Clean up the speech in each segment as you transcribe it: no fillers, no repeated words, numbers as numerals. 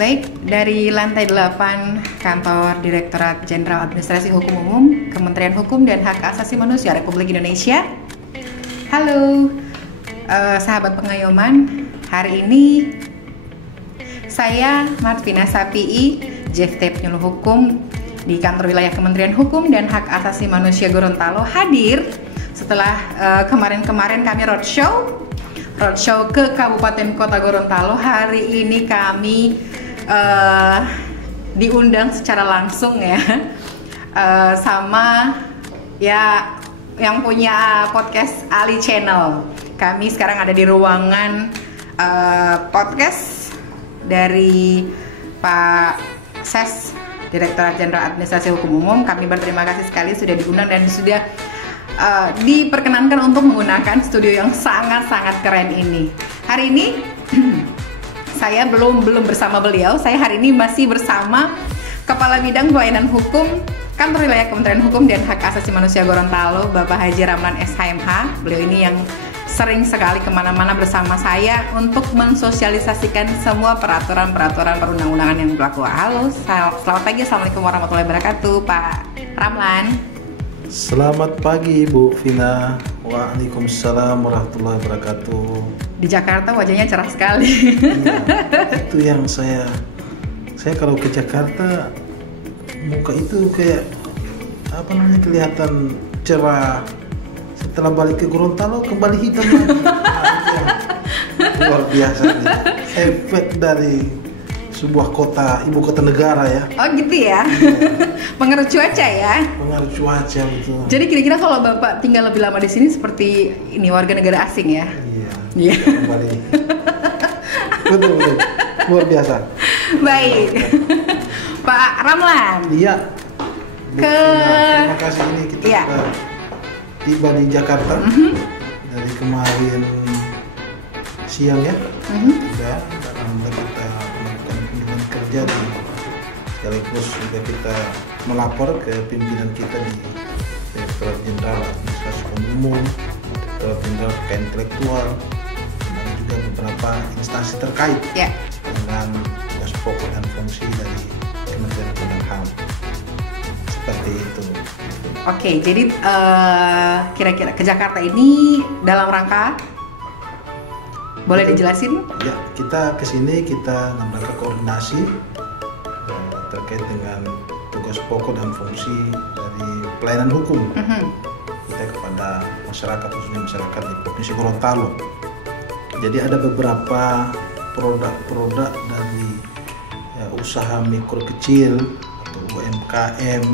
Baik, dari lantai 8 Kantor Direktorat Jenderal Administrasi Hukum Umum, Kementerian Hukum dan Hak Asasi Manusia Republik Indonesia. Halo, sahabat pengayoman. Hari ini saya Marvina Sapii, JFT Penyuluh Hukum di Kantor Wilayah Kementerian Hukum dan Hak Asasi Manusia Gorontalo hadir setelah kemarin-kami roadshow ke Kabupaten Kota Gorontalo. Hari ini kami diundang secara langsung ya sama ya yang punya podcast Ali Channel. Kami sekarang ada di ruangan podcast dari Pak Ses, Direktorat Jenderal Administrasi Hukum Umum. Kami berterima kasih sekali sudah diundang dan sudah diperkenankan untuk menggunakan studio yang sangat-sangat keren ini. Hari ini saya belum bersama beliau. Saya hari ini masih bersama Kepala Bidang Pelayanan Hukum Kantor Wilayah Kementerian Hukum dan Hak Asasi Manusia Gorontalo, Bapak Haji Ramlan SHMH. Beliau ini yang sering sekali kemana-mana bersama saya untuk mensosialisasikan semua peraturan-peraturan perundang-undangan yang berlaku. Halo, selamat pagi, assalamualaikum warahmatullahi wabarakatuh, Pak Ramlan. Selamat pagi Bu Vina. Waalaikumsalam warahmatullahi wabarakatuh. Di Jakarta wajahnya cerah sekali. Ya, itu yang saya kalau ke Jakarta muka itu kayak kelihatan cerah. Setelah balik ke Gorontalo kembali hitam lagi. Luar biasa nih. Efek dari sebuah kota, ibu kota negara ya. Oh gitu ya. Pengaruh cuaca ya. Pengaruh cuaca itu. Jadi kira-kira kalau Bapak tinggal lebih lama di sini seperti ini warga negara asing ya? Iya. Kembali. Betul. Luar biasa. Baik. Pak Ramlan. Iya. Terima kasih ini kita sudah tiba di Jakarta dari kemarin siang ya. Sudah kita melakukan kunjungan kerja dan sekaligus juga kita melapor ke pimpinan kita di Direktorat Jenderal Administrasi Umum, Direktorat Jenderal Kekayaan Intelektual, dan juga beberapa instansi terkait dengan tugas pokok dan fungsi dari Kementerian Hukum dan HAM. Seperti itu. Oke, jadi kira-kira ke Jakarta ini dalam rangka boleh dijelasin? Ya, kita kesini kita dalam koordinasi terkait dengan tugas pokok dan fungsi dari pelayanan hukum kita kepada masyarakat, khususnya masyarakat di Provinsi Gorontalo. Jadi ada beberapa produk-produk dari usaha mikro kecil atau UMKM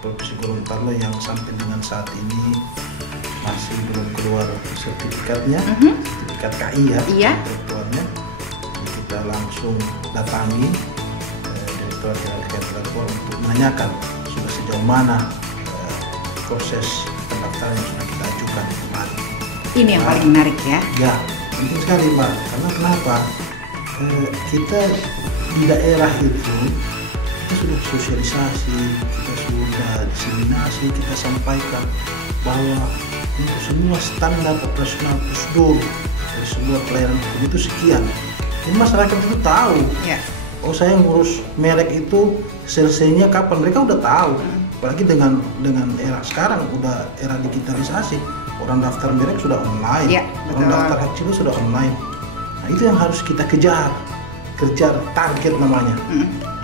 Provinsi Gorontalo yang sampai dengan saat ini masih belum keluar sertifikatnya, sertifikat KI ya, intelektualnya. Kita langsung datangi Direktorat Jenderal Kekayaan Intelektual untuk menanyakan sudah sejauh mana proses pendaftaran yang sudah kita ajukan kemarin. Ini yang paling menarik ya? Ya, penting sekali Pak. Karena kenapa? Kita di daerah itu kita sudah sosialisasi, kita sudah diseminasi, kita sampaikan bahwa untuk semua standar operasional prosedur dari sebuah pelayanan hukum itu sekian. Jadi masyarakat itu tahu. Oh, saya ngurus merek itu selesainya kapan, mereka udah tahu. Apalagi dengan era sekarang udah era digitalisasi, orang daftar merek sudah online, orang daftar hak cipta sudah online. Nah, itu yang harus kita kejar target namanya.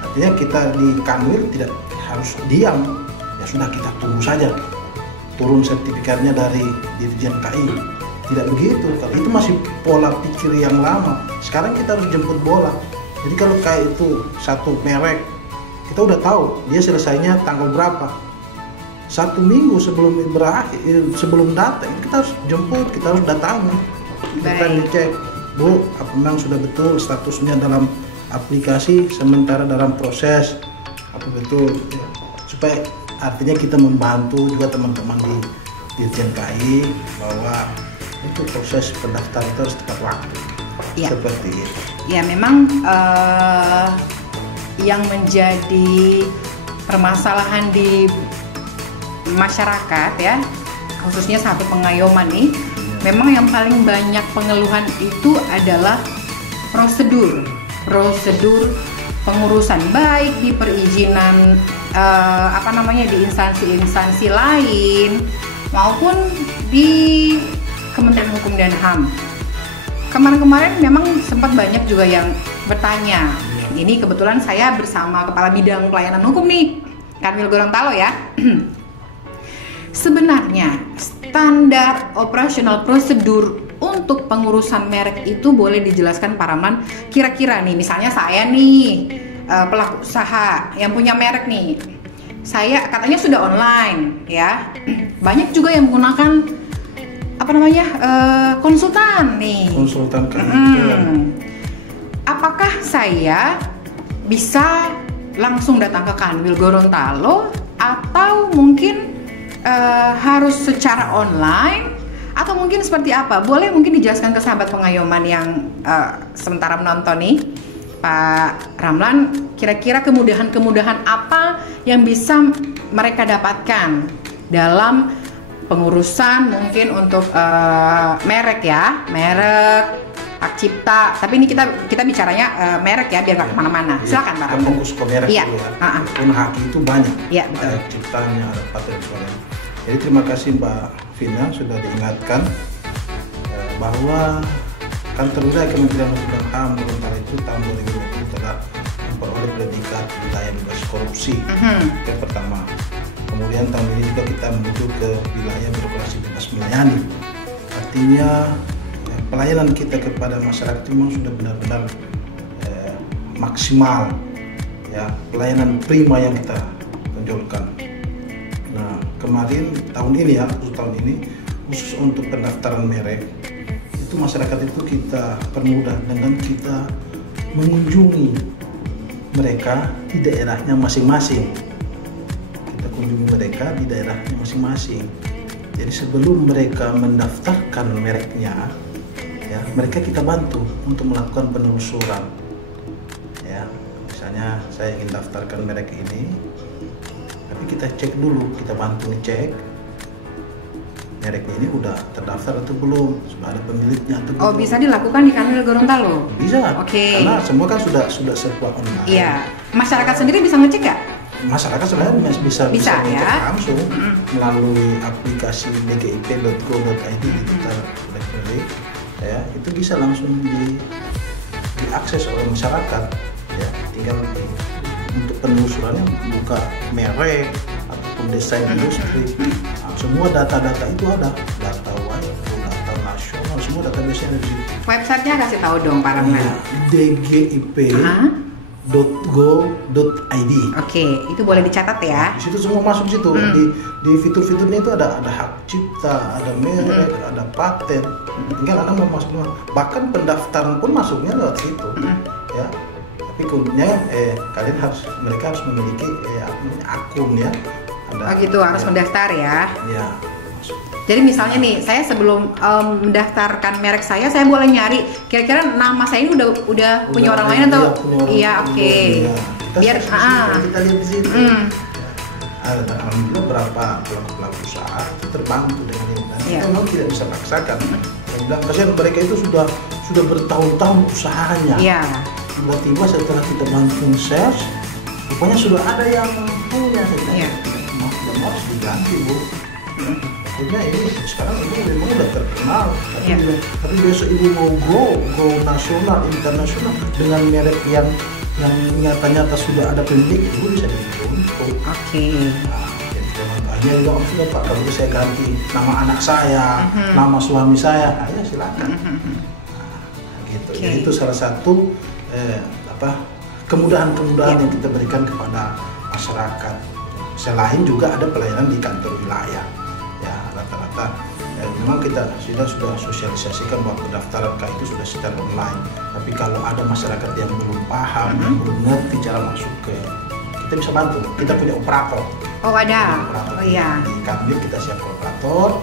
Artinya kita di Kanwil tidak harus diam, ya sudah kita tunggu saja turun sertifikatnya dari Dirjen KI. Tidak begitu, kalau itu masih pola pikir yang lama. Sekarang kita harus jemput bola. Jadi kalau kayak itu satu merek, kita udah tahu dia selesainya tanggal berapa. 1 minggu sebelum berakhir, sebelum datang, kita harus jemput, kita harus datangi. Kita dicek, Bu, apa memang sudah betul statusnya dalam aplikasi, sementara dalam proses, apa betul, ya. Supaya artinya kita membantu juga teman-teman di Dirjen KI bahwa untuk proses pendaftaran itu harus tepat waktu. Seperti itu. Ya memang yang menjadi permasalahan di masyarakat ya, khususnya sahabat pengayoman nih, memang yang paling banyak pengeluhan itu adalah prosedur pengurusan baik di perizinan di instansi-instansi lain maupun di Kementerian Hukum dan HAM. Kemarin-kemarin memang sempat banyak juga yang bertanya. Ini kebetulan saya bersama Kepala Bidang Pelayanan Hukum nih, Kanwil Gorontalo ya. Sebenarnya standar operasional prosedur untuk pengurusan merek itu boleh dijelaskan Pak Ramlan. Kira-kira nih, misalnya saya nih pelaku usaha yang punya merek nih, saya katanya sudah online ya. Banyak juga yang menggunakan konsultan nih. Konsultan kan. Apakah saya bisa langsung datang ke Kanwil Gorontalo atau mungkin harus secara online atau mungkin seperti apa? Boleh mungkin dijelaskan ke sahabat pengayoman yang sementara menonton nih, Pak Ramlan, kira-kira kemudahan-kemudahan apa yang bisa mereka dapatkan dalam pengurusan mungkin untuk merek ya, merek, hak cipta. Tapi ini kita bicaranya merek ya, biar nggak kemana-mana. Silakan Pak. Kita fokus ke merek iya. dulu ya. Walaupun hak itu banyak. Iya, betul. Ada ciptanya, ada paten soalnya. Jadi terima kasih Mbak Vina sudah diingatkan bahwa Kantor Wilayah Kementerian Hukum dan HAM Gorontalo itu tahun 2020 telah memperoleh predikat wilayah bebas korupsi. Yang pertama. Kemudian tahun ini juga kita menuju ke wilayah birokrasi bebas melayani. Artinya pelayanan kita kepada masyarakat itu memang sudah benar-benar maksimal, ya, pelayanan prima yang kita tonjolkan. Nah, kemarin tahun ini ya, khusus untuk pendaftaran merek itu masyarakat itu kita permudah dengan kita mengunjungi mereka di daerahnya masing-masing. Mereka di daerahnya masing-masing. Jadi sebelum mereka mendaftarkan mereknya, ya, mereka kita bantu untuk melakukan penelusuran. Ya, misalnya saya ingin daftarkan merek ini, tapi kita cek dulu, kita bantu ngecek mereknya ini udah terdaftar atau belum, sudah ada pemiliknya atau belum. Oh, bisa dilakukan di Kanwil Gorontalo? Bisa. Oke. Karena semua kan sudah serba online. Iya. Masyarakat sendiri bisa ngecek nggak? Masyarakat sebenarnya bisa ya? langsung melalui aplikasi dgip.go.id di ya, itu bisa langsung diakses oleh masyarakat ya, tinggal untuk penelusurannya buka merek ataupun desain industri. Nah, semua data-data itu ada, data wajib, data nasional, semua data biasanya ada di situ. Websitenya kasih tahu dong Pak Ramlan. dgip.go.id. Oke, itu boleh dicatat ya. Di situ semua masuk situ. Di fitur-fiturnya itu ada hak cipta, ada merek, ada paten. Tinggal Anda mau masuk. Bahkan pendaftaran pun masuknya lewat situ. Ya. Tapi kuncinya mereka harus memiliki akun ya. Oh gitu, harus mendaftar ya. Ya. Jadi misalnya nih, saya sebelum mendaftarkan merek saya boleh nyari kira-kira nama saya ini udah punya orang lain atau iya, oke. Biar kita lihat di sini. Ada alhamdulillah berapa pelaku usaha terbantu dengan ini. Kita memang tidak bisa paksakan. Dan kasihan mereka itu sudah bertahun-tahun usahanya. Iya. Tiba-tiba setelah kita bantu search, rupanya sudah ada yang punya. Iya. Harus diganti, Bu. Akhirnya ini sekarang ibu memang udah terkenal, tapi besok ibu mau go nasional, internasional dengan merek yang nyata-nyata sudah ada pemilik, ibu bisa diuntung. Oke. Nah, hanya juga maksudnya Pak, kalau saya ganti nama anak saya, nama suami saya, ya silakan. Gitu. Jadi itu salah satu kemudahan-kemudahan yang kita berikan kepada masyarakat. Selain juga ada pelayanan di kantor wilayah. Ya, rata-rata memang kita sudah sosialisasikan bahwa pendaftaran itu sudah secara online. Tapi kalau ada masyarakat yang belum paham, yang belum ngerti cara masuk kita bisa bantu. Kita punya operator. Oh ada. Operator. Oh iya. Di Kanwil kita siapkan operator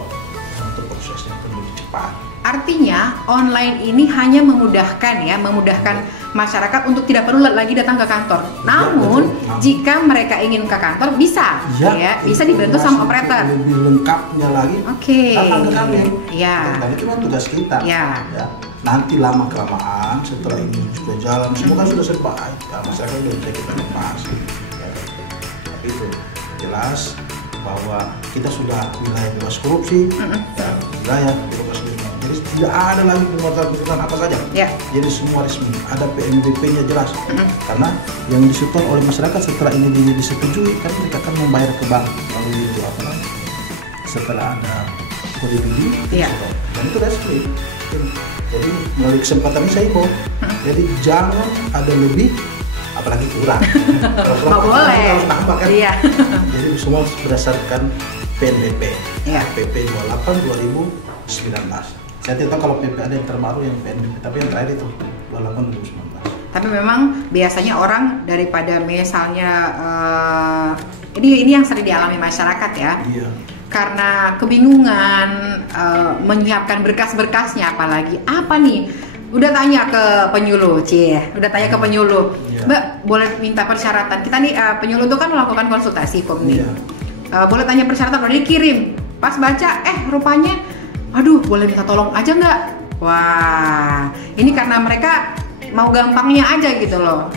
untuk prosesnya lebih cepat. Artinya online ini hanya memudahkan masyarakat untuk tidak perlu lagi datang ke kantor. Namun jika mereka ingin ke kantor bisa, ya bisa dibantu sama operator. Lebih lengkapnya lagi. Datang ke kami. Dan itu kan tugas kita. Ya. Nanti lama kelamaan setelah ini sudah jalan, semua kan sudah serba masyarakat sudah bisa kita lepas. Tapi itu jelas bahwa kita sudah wilayah bebas korupsi, wilayah bebas korupsi. Jadi tidak ada lagi penguatan apa saja. Jadi semua resmi, ada PNBP-nya jelas. Karena yang disetor oleh masyarakat setelah ini disetujui, kan mereka akan membayar ke bank melalui itu apa namanya? Setelah ada kode bidik, dan itu resmi. Jadi melalui kesempatan ini saya himbau, jadi jangan ada lebih, apalagi kurang. Nggak boleh. Harus tambah kan. Jadi semua berdasarkan PNBP, PP 28/2019. Saya tidak tahu kalau PP ada yang terbaru yang PNBP, tapi yang terakhir itu 28/2019. Tapi memang biasanya orang daripada misalnya ini yang sering dialami masyarakat ya. Karena kebingungan menyiapkan berkas-berkasnya, apalagi apa nih, udah tanya ke penyuluh, Mbak boleh minta persyaratan, kita nih penyuluh itu kan melakukan konsultasi boleh tanya persyaratan, udah dikirim, pas baca rupanya aduh boleh minta tolong aja nggak. Wah, ini karena mereka mau gampangnya aja gitu loh.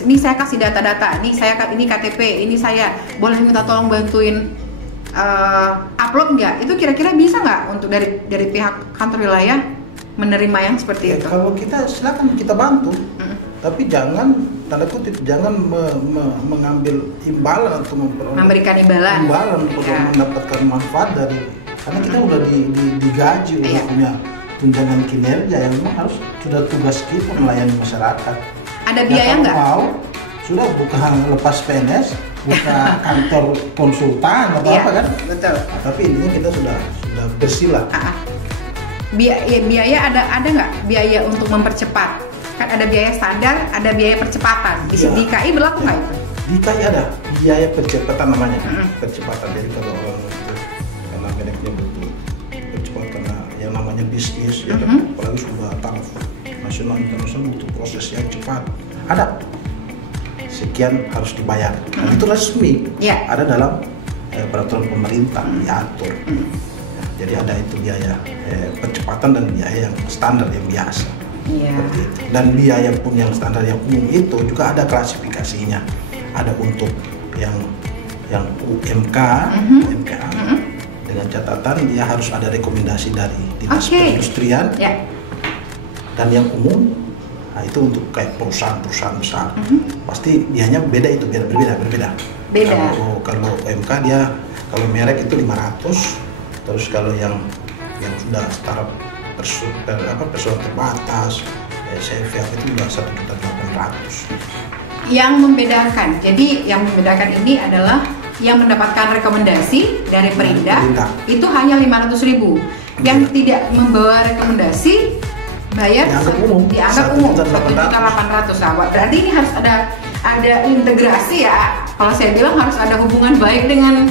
Ini saya kasih data-data, ini KTP, ini saya boleh minta tolong bantuin upload nggak? Itu kira-kira bisa nggak untuk dari pihak kantor wilayah menerima yang seperti itu? Kalau kita silakan kita bantu, tapi jangan tanda kutip jangan mengambil imbalan atau memberikan imbalan untuk mendapatkan manfaat dari, karena kita udah digaji, udah punya tunjangan kinerja yang memang harus sudah tugas kita melayani masyarakat. Ada biaya nggak? Sudah bukan lepas PNS, buka kantor konsultan atau apa kan? Betul. Nah, tapi intinya kita sudah bersih lah. Biaya ada nggak? Biaya untuk mempercepat? Kan ada biaya standar, ada biaya percepatan. Di KI berlaku nggak itu? Di KI ada biaya percepatan namanya. Percepatan, jadi kalau orang itu karena mereknya betul percepatan, yang namanya bisnis, ya kan? Apalagi sudah taraf nasional internasional butuh proses yang cepat. Ada. Sekian harus dibayar. Dan itu resmi. Ada dalam peraturan pemerintah diatur. Jadi ada itu biaya percepatan dan biaya yang standar yang biasa. Seperti itu. Dan biaya pun yang standar yang umum itu juga ada klasifikasinya. Ada untuk yang UMK, dengan catatan dia harus ada rekomendasi dari Dinas Perindustrian. Dan yang umum, nah itu untuk kayak perusahaan-perusahaan besar. Pasti biayanya beda, itu berbeda. Kalau UMK dia, kalau merek itu 500, terus kalau yang sudah startup persoalan terbatas, CV itu udah 1.800.000. Yang membedakan, jadi yang membedakan ini adalah yang mendapatkan rekomendasi dari Perindak itu hanya 500.000. Yang tidak membawa rekomendasi bayar dianggap umum 1.800.000. Berarti ini harus ada integrasi ya. Kalau saya bilang harus ada hubungan baik dengan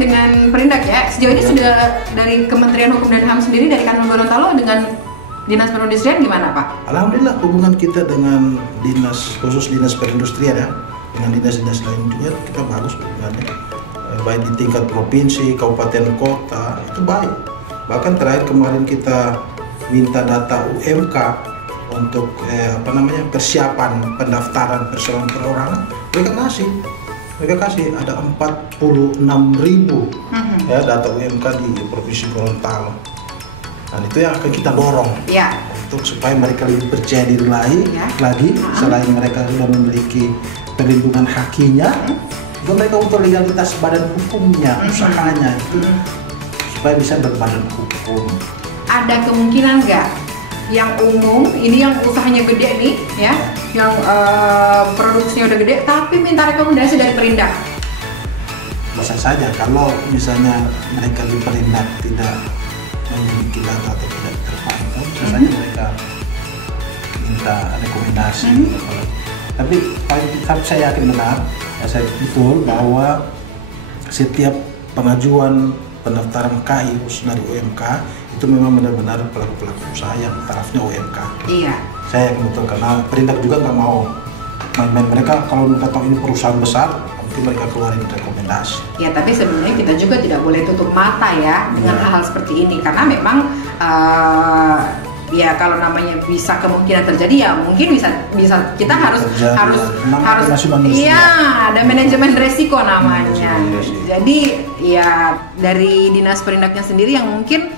dengan Perindak ya. Sejauh ini sudah dari Kementerian Hukum dan HAM sendiri, dari Kanwil Gorontalo dengan Dinas Perindustrian gimana Pak? Alhamdulillah hubungan kita dengan khusus Dinas Perindustrian ya, dengan dinas-dinas lain juga kita bagus hubungannya. Baik di tingkat provinsi, kabupaten, kota, itu baik. Bahkan terakhir kemarin kita minta data UMK untuk persiapan pendaftaran persoalan perorangan, mereka kasih ada 46.000 ya data UMK di Provinsi Gorontalo. Dan itu yang akan kita dorong untuk supaya mereka lebih percaya diri lagi selain mereka sudah memiliki perlindungan hakinya, juga mereka untuk legalitas badan hukumnya, usahanya itu supaya bisa berbadan hukum. Ada kemungkinan nggak yang umum, ini yang usahanya gede nih ya, yang produksinya udah gede tapi minta rekomendasi dari Perindak? Bisa saja kalau misalnya mereka di Perindak tidak memiliki data atau tidak terpantau, bisa saja mereka minta rekomendasi. Tapi saya yakin benar, saya betul bahwa setiap pengajuan pendaftaran KI khusus dari UMK itu memang benar-benar pelaku-pelaku usaha yang tarafnya UMK. Saya yakin betul karena Perindak juga nggak mau main-main. Mereka kalau mereka tahu ini perusahaan besar, mungkin mereka keluarin rekomendasi. Ya, tapi sebenarnya kita juga tidak boleh tutup mata ya dengan hal-hal seperti ini, karena memang ya kalau namanya bisa kemungkinan terjadi, ya mungkin bisa kita harus iya, ada manajemen resiko namanya. Jadi ya dari Dinas Perindaknya sendiri yang mungkin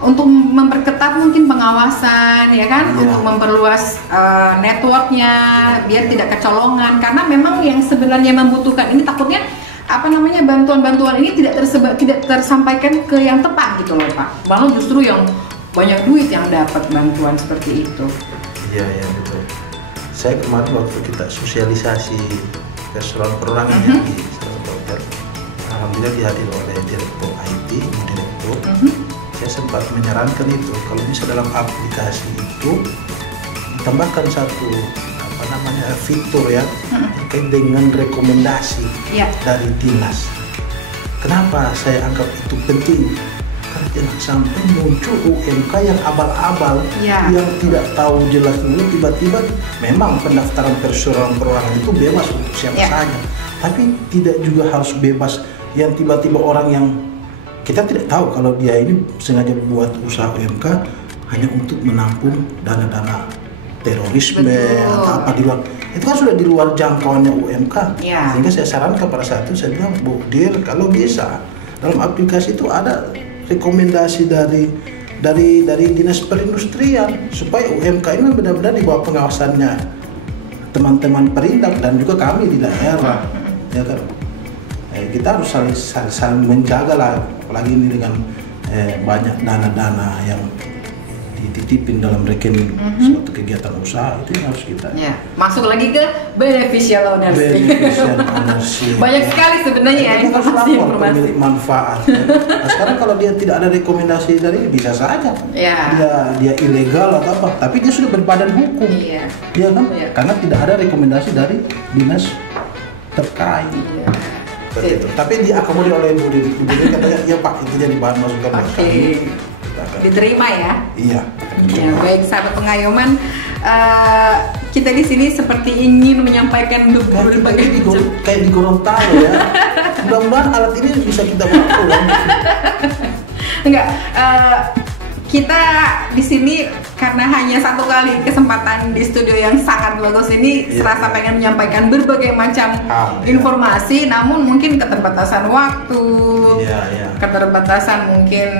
untuk memperketat mungkin pengawasan ya kan, untuk memperluas networknya biar tidak kecolongan, karena memang yang sebenarnya membutuhkan ini takutnya bantuan-bantuan ini tidak tersampaikan ke yang tepat gitu loh Pak, malah justru yang banyak duit yang dapat bantuan seperti itu. Iya betul. Saya kemarin waktu kita sosialisasi persoalan perorangan di salah satu hotel, alhamdulillah dihadiri oleh direktur IT, direktur. Saya sempat menyarankan itu kalau bisa dalam aplikasi itu ditambahkan satu fitur ya terkait dengan rekomendasi dari dinas. Kenapa saya anggap itu penting? Karena jangan sampai muncul UMK yang abal-abal, yang tidak tahu jelas dulu, tiba-tiba memang pendaftaran persoalan perorangan itu bebas untuk siapa saja, tapi tidak juga harus bebas yang tiba-tiba orang yang kita tidak tahu kalau dia ini sengaja buat usaha UMK hanya untuk menampung dana-dana terorisme atau apa di luar. Itu kan sudah di luar jangkauannya UMK. Sehingga saya sarankan pada saat itu, saya bilang, Bu Dir, kalau bisa dalam aplikasi itu ada rekomendasi dari Dinas Perindustrian supaya UMK ini benar-benar di bawah pengawasannya teman-teman Perindak dan juga kami di daerah, ya kan. Kita harus saling menjaga lah, apalagi ini dengan banyak dana-dana yang dititipin dalam rekening suatu kegiatan usaha, itu yang harus kita masuk lagi ke beneficial ownership. Banyak sekali sebenarnya ya informasi pemilik manfaat. Nah, sekarang kalau dia tidak ada rekomendasi dari, bisa saja dia ilegal atau apa, tapi dia sudah berbadan hukum, dia kan, karena tidak ada rekomendasi dari dinas terkait. Betul. Tapi diakomodir oleh Bu Didi katanya, ya Pak, itu jadi bahan masukan dari kami. Diterima ya? Iya. Baik sahabat Pengayoman, kita di sini seperti ingin menyampaikan berbagai kayak di Gorontalo ya. Mudah-mudahan alat ini bisa kita bawa pulang. Enggak, kita di sini karena hanya satu kali kesempatan di studio yang sangat bagus ini, serasa pengen menyampaikan berbagai macam informasi, namun mungkin keterbatasan waktu, keterbatasan mungkin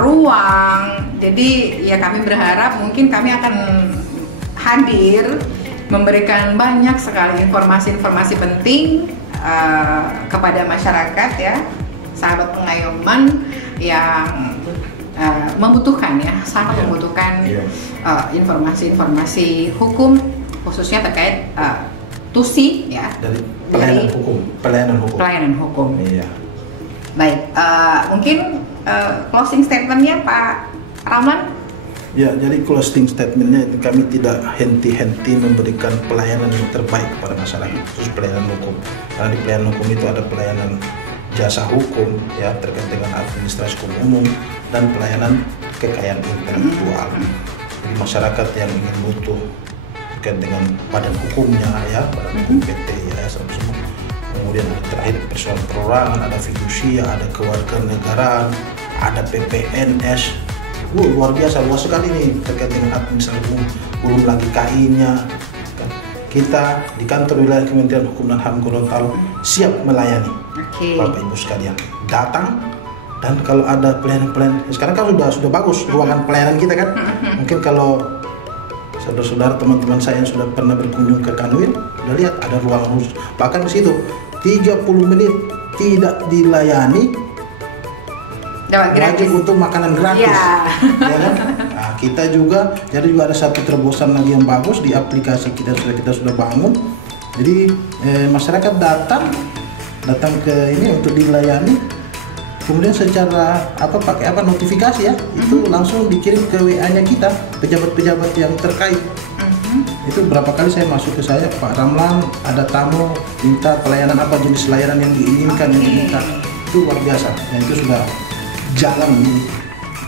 ruang. Jadi ya kami berharap mungkin kami akan hadir memberikan banyak sekali informasi-informasi penting kepada masyarakat ya, sahabat Pengayoman yang membutuhkan sangat membutuhkan informasi-informasi hukum, khususnya terkait TUSI ya, dari pelayanan hukum. Baik, mungkin closing statementnya Pak Ramlan. Ya, jadi closing statementnya itu kami tidak henti-henti memberikan pelayanan yang terbaik kepada masyarakat, khusus pelayanan hukum. Karena di pelayanan hukum itu ada pelayanan jasa hukum ya, terkait dengan administrasi hukum umum dan pelayanan kekayaan intelektual. Jadi masyarakat yang ingin butuh terkait dengan badan hukumnya ya, badan hukum PT ya, semua. Kemudian terakhir persoalan perorangan, ada fidusia, ada kewarganegaraan, ada PPNS. Luar biasa, luas sekali nih terkait dengan administrasi hukum, belum lagi KI-nya. Kita di kantor wilayah Kementerian Hukum dan HAM Gorontalo siap melayani. Bapak Ibu sekalian, datang, dan kalau ada pelayanan sekarang kan sudah bagus ruangan pelayanan kita kan. Mungkin kalau saudara-saudara teman-teman saya yang sudah pernah berkunjung ke Kanwil udah lihat ada ruangan khusus, bahkan di situ 30 menit tidak dilayani wajib untuk makanan gratis ya kan? Nah, kita juga ada satu terobosan lagi yang bagus di aplikasi kita sudah bangun. Jadi masyarakat datang ke ini untuk dilayani, kemudian secara pakai notifikasi ya, itu langsung dikirim ke WA-nya kita, pejabat-pejabat yang terkait. Itu berapa kali saya masuk ke saya, Pak Ramlan ada tamu minta pelayanan apa, jenis layanan yang diinginkan, yang diminta, itu luar biasa. Dan itu sudah jalan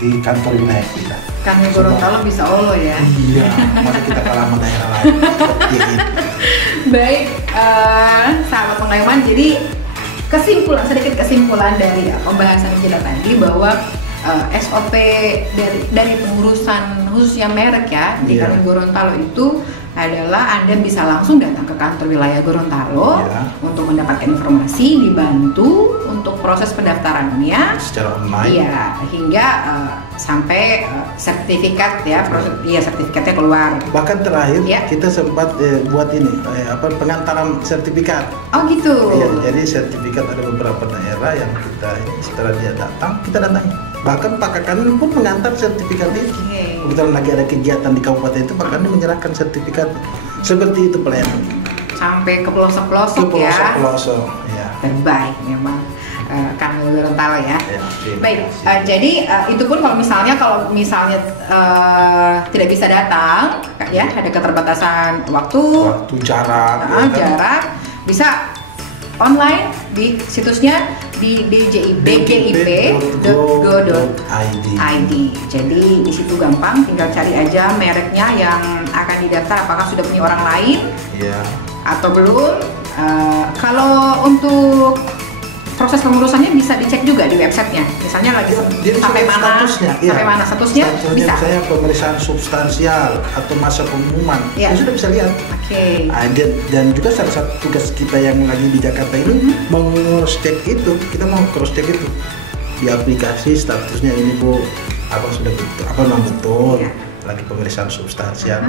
di di kantor wilayah kita. Karena Gorontalo bisa olo ya. Iya, masa kita kalah sama daerah lain. Seperti itu. Baik, sahabat pengayuman, jadi sedikit kesimpulan dari pembahasan kita tadi bahwa SOP dari pengurusan khususnya merek ya di Kanwil Gorontalo itu adalah Anda bisa langsung datang ke kantor wilayah Gorontalo untuk mendapatkan informasi, dibantu untuk proses pendaftarannya secara online. Iya, hingga sampai sertifikat ya, sertifikatnya keluar. Bahkan terakhir kita sempat buat ini pengantaran sertifikat. Oh gitu. Iya, jadi sertifikat ada beberapa daerah yang kita setelah dia datang kita datangi. Bahkan Pak Kakani pun mengantar sertifikat itu. Kebetulan lagi ada kegiatan di kabupaten itu, Pak Kakani menyerahkan sertifikat. Seperti itu pelayanan. Sampai ke pelosok-pelosok ya. Ke pelosok-pelosok, ya. Terbaik memang Kanwil Gorontalo ya. Baik, jadi itu pun kalau misalnya tidak bisa datang, ya ada keterbatasan waktu, jarak, jarak, bisa online di situsnya di dgip.go.id. Jadi di situ gampang, tinggal cari aja mereknya yang akan didaftar, apakah sudah punya orang lain atau belum. Kalau untuk proses pengurusannya bisa dicek juga di websitenya. Misalnya lagi sampai mana statusnya bisa. Misalnya pemeriksaan substansial atau masa pengumuman, kita sudah bisa lihat. Dan juga salah satu tugas kita yang lagi di Jakarta ini mau cross-check itu, kita mau cross-check itu di aplikasi statusnya ini Bu, apa sudah betul, apa memang betul lagi pemeriksaan substansial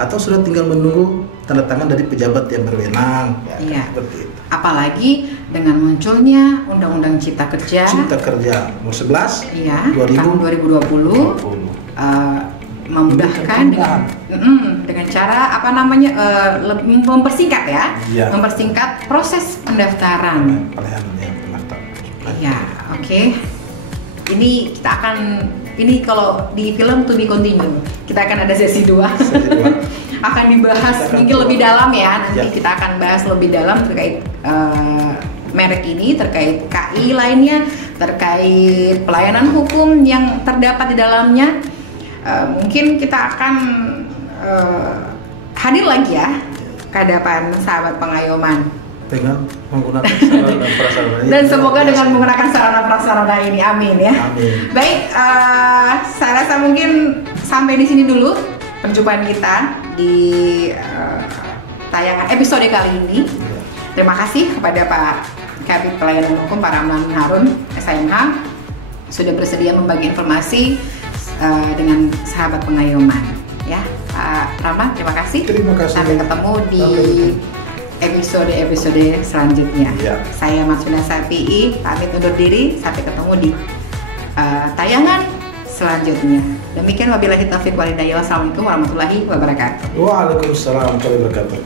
atau sudah tinggal menunggu tanda tangan dari pejabat yang berwenang. Seperti itu. Apalagi dengan munculnya Undang-Undang Cipta Kerja nomor 11 tahun 2020 memudahkan dengan cara mempersingkat mempersingkat proses pendaftaran. Ini kalau di film To Be Continue, kita akan ada sesi 2 akan dibahas mungkin lebih dalam ya. Nanti kita akan bahas lebih dalam terkait merek ini, terkait KI lainnya, terkait pelayanan hukum yang terdapat di dalamnya. Mungkin kita akan hadir lagi ya ke hadapan sahabat pengayoman dengan menggunakan sarana dan prasarana dan semoga dengan menggunakan sarana prasarana ini, amin ya. Baik, saya rasa mungkin sampai di sini dulu perjumpaan kita di tayangan episode kali ini. Terima kasih kepada Pak Kabid Pelayanan Hukum Pak Ramlan Harun SMH sudah bersedia membagi informasi dengan sahabat pengayoman ya. Pak Ramlan, terima kasih. Sampai ketemu di episode selanjutnya. Saya Matsuna Safi'i pamit undur diri, sampai ketemu di tayangan selanjutnya. Demikian, wabillahi taufiq wal hidayah. Wassalamualaikum warahmatullahi wabarakatuh. Waalaikumsalam warahmatullahi wabarakatuh.